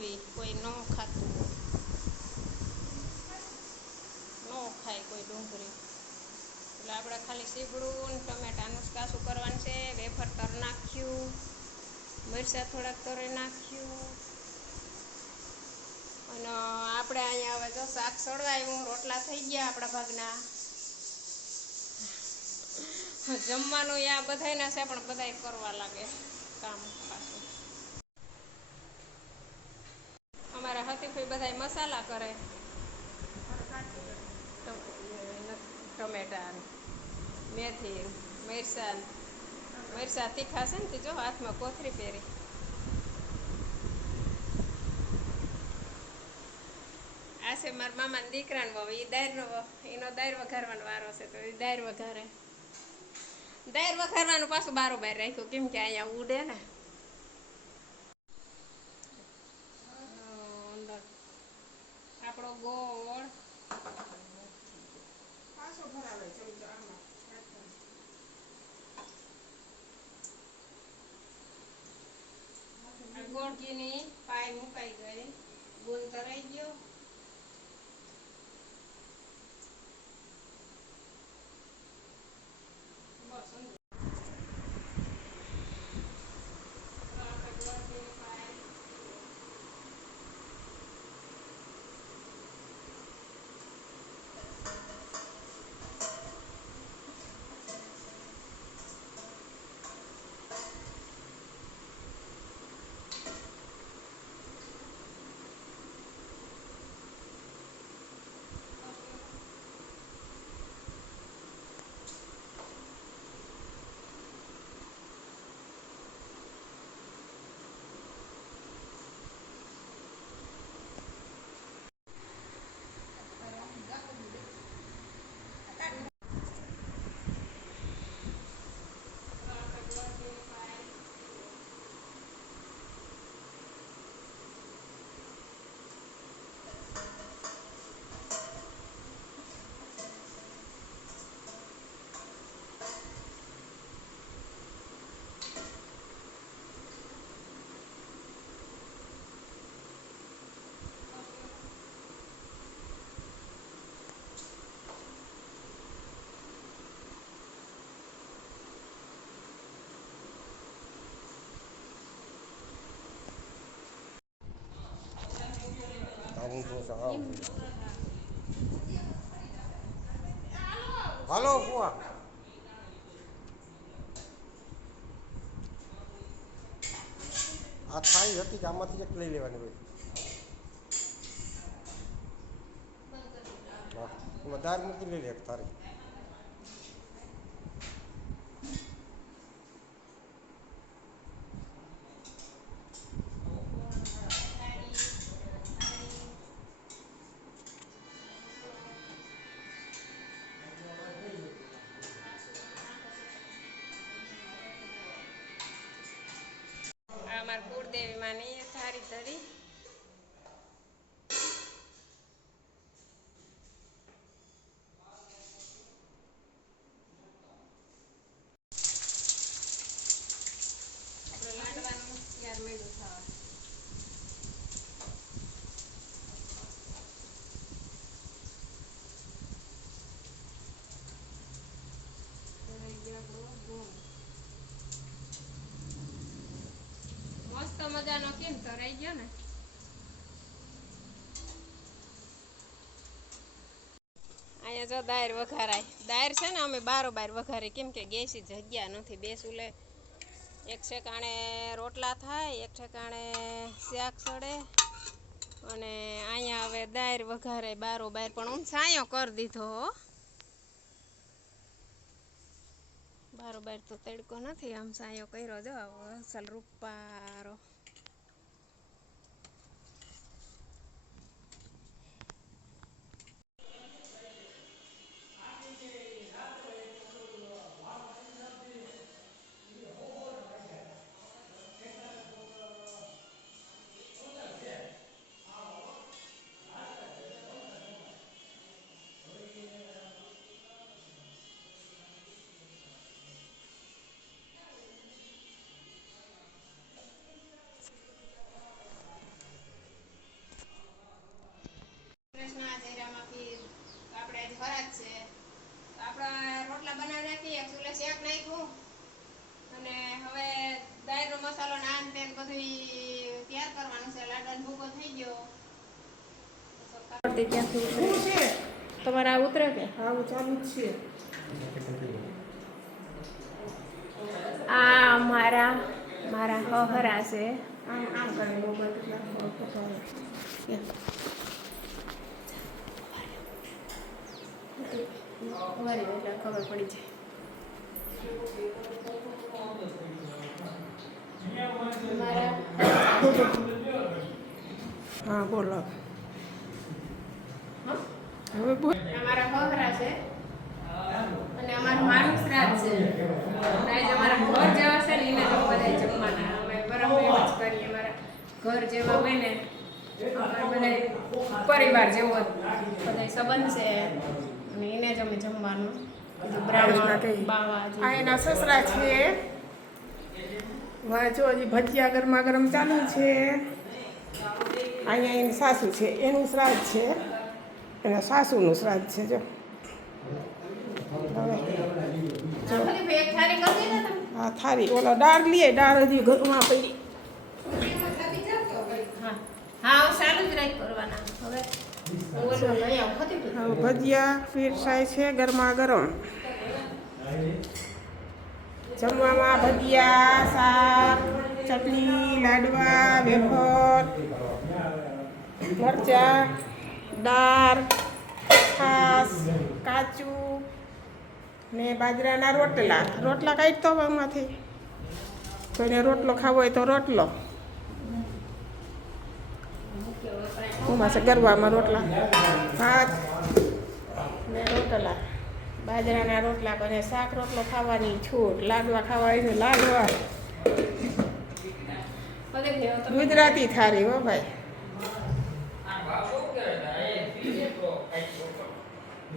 નાખવી કોઈ ન ખાતું ન ખાય કોઈ ડુંગળી એટલે આપણે ખાલી સીબડું ને ટમેટાનું કાસું કરવાનું છે. વેફર તર નાખ્યું. મરચાં થોડાક તરી નાખ્યું. અને આપણે અહીંયા હવે જો શાક સળગાવ્યું રોટલા થઈ ગયા આપણા ભાગના. જમવાનું આ બધાયના છે, પણ બધાય કરવા લાગે કામ પાછું. મિરસા તીખા ખાશે ને જો હાથમાં કોથરી પહેરી આ છે મારા મામાના દીકરાનો વહુ દાયરનો એનો દાયર વઘારવાનો વારો છે તો એ દાયર વઘારે દાયર વઘારવાનું પાછું બારો બાર રાખ્યું કેમ કે અહીંયા ઉડે ને આપણો ગોળ પાછો ભરાવે ચમચો આમાં ગોળ ઘીની પાય મુકાઈ ગઈ ગુલ તરાઈ ગયો બસ અંદર. તો આપણે ગોળ ઘીની પાય તો આપણે ગોળ ઘીની પાય આવું તો સાવ હાલો બુઆ આ થાળી હતી કે આમાંથી એક લઈ લેવાની હોય? હા દાળ મૂકી લઈ લે એક અમારા કુળદેવી માની સારી ધરી આપણે લાડવાનું તૈયાર મળ્યું થવા ભરાઈ ગયો આપણો ગોળ. મસ્ત મજાનો તરાઈ ગયો ને અહીંયા જો દાયર વઘારાય. દાયર છે ને, અમે બારો બાર વઘારી કેમ કે ગેસી જગ્યા નથી. બે ચૂલે, એક ઠેકાણે રોટલા થાય, એક ઠેકાણે શાક સડે. અને અહીંયા હવે દાયર વઘારે બારો બાર પણ હું છાંયો કરી દીધો, હો. બારોબાર તો તડકો નથી. આમ સાયો કર્યો. જો આવો અસલ રૂપારો શું છે? તમારે આ ઉતરે કે? હા ચાલુ છે. આ મારા મારા હહરા છે. આમ આમ કરે મોબાઈલ એટલે ખબર પડી જાય. મારા હા બોલો. હવે બોલ. અમારા હહરા છે. અને અમારું માનું શ્રાદ્ધ છે. આજ અમારા ઘર જેવા છે ને એને તો બધા જમવાના. અમે પરમ જ કરીએ અમારા ઘર જેવા હોય ને બધા પરિવાર જેવો બધા સંબંધ છે. અને એને જ અમે જમવાનું. આ એના સસરા છે. વાંચો હજી ભજીયા ગરમા ગરમ ચાલુ છે. અહીંયા એની સાસુ છે. એનું શ્રાદ્ધ છે. એના સાસુનું શ્રાદ્ધ છે જો. હવે. આ થારી ઓલો દાળ લઈએ દાળ હજી ઘરમાં પડી. હા. હા હું ભજીયા પીરસાય છે ગરમા ગરમ. જમવામાં ભજીયા શાક ચટણી લાડવા વેફર મરચા. દાળ ખાસ કાચું ને બાજરાના રોટલા. રોટલા કાઢતો તો એમાંથી કોઈને રોટલો ખાવો હોય તો રોટલો. ઉમાં છે ગરબામાં રોટલા. ભાત ને રોટલા. બાજરાના રોટલા કોઈને શાક રોટલો ખાવાની, છૂટ, લાડવા ખાવા હોય લાડવા. ગુજરાતી થાળી હો ભાઈ.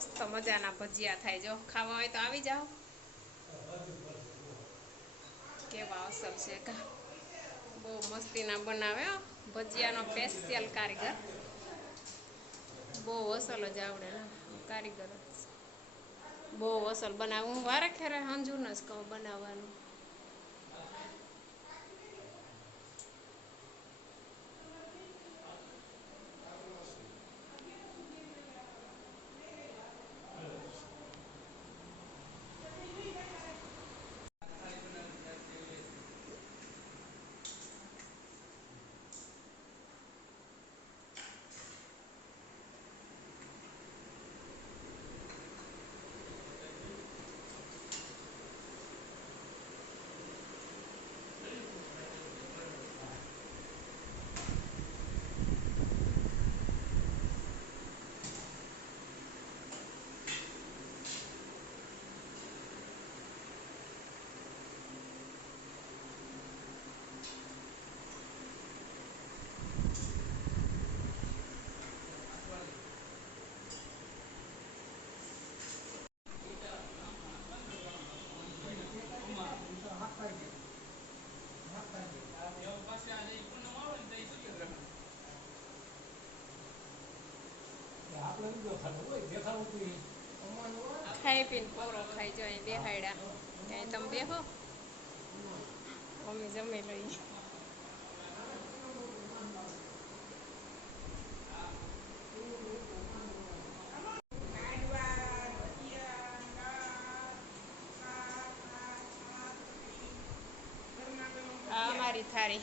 મસ્ત મજાના ભજીયા થાય. જો ખાવા હોય તો આવી જાઓ. કેવા અસર છે બહુ મસ્તીના બનાવે ભજીયાનો સ્પેશિયલ કારીગર. બહુ અસલ જ આવડે કારીગર બહુ અસલ બનાવું. હું વારે ખેરે હંજુન જ કહું બનાવવાનું. ખાઈ પીને પૂરો ખાઈ જો અહીં બેહાડ્યા ત્યાં તમે બેહો અમે જમી લઈએ આ અમારી થાળી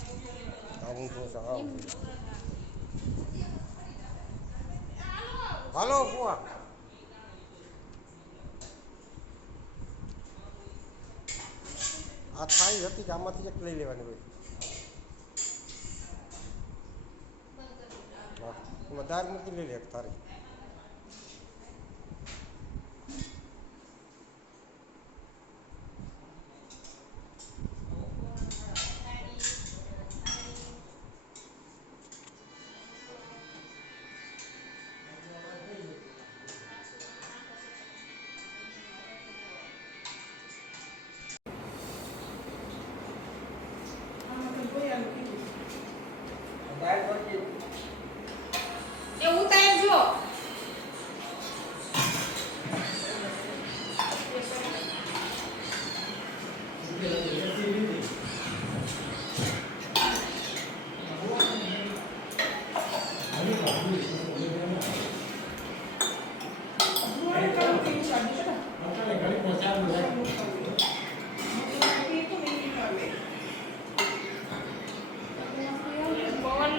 આવું તો છે, આમ. હાલો કુવા આ થાળી હતી કે આમાંથી એક લઈ લેવાની હોય? વધારે મૂકી લઈ લે એક થાળી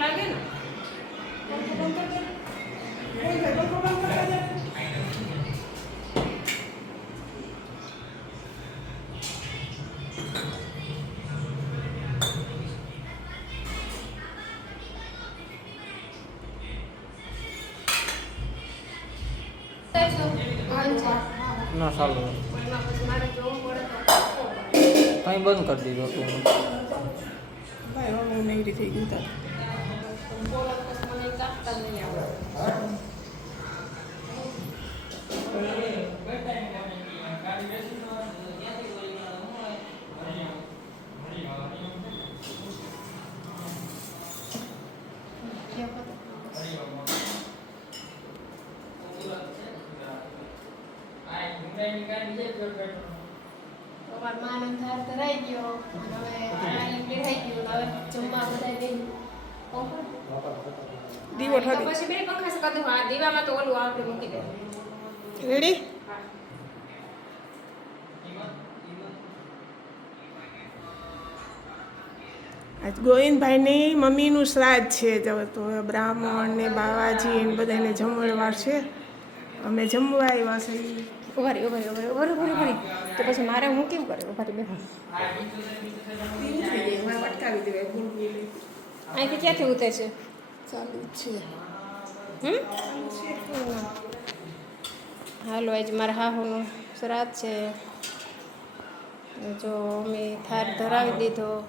પવન લાગે ને ના ચાલુ મારે જોવું પડે તો કંઈ બંધ કરી દીધો તું ભાઈ હવે હું નહીં થઈ ગયું તાર અમાર માનો થાર ધરાઈ ગયો હવે બેહાઈ ગયું હવે જમવા બધા બેન દીવો ઠરી પછી બે પંખા સકા દો આ દીવામાં તો ઓલું આપણે મૂકી દે. રેડી આજ ગોવિંદભાઈની મમ્મીનું શ્રાદ્ધ છે તો તો બ્રાહ્મણ ને બાવાજી ને બધાને જમણવાર છે. અમે જમવા આવ્યા છે. ઉભારી ઉભારી ઉભારી ઉભારી ઊભા રહી ઊભા રહી ઊભા રહી, ઊભા રહી તો પછી મારે હું કેમ કરે ઊભા રહી બેહો અટકાવી દેવાય અહીંથી ક્યાંથી ઉતરશે ચાલુ છે. હમ? હાલો આજ મારા હાહુનું શ્રાદ્ધ છે. જો અમે થાર ધરાવી દીધો.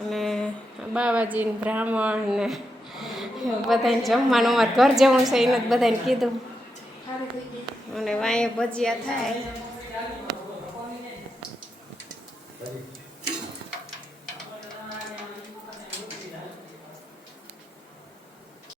અને બાવાજીને બ્રાહ્મણ ને બધાને જમવાનું અમારે ઘર જવું છે એને જ બધાને કીધું. અને વાંય ભજીયા થાય.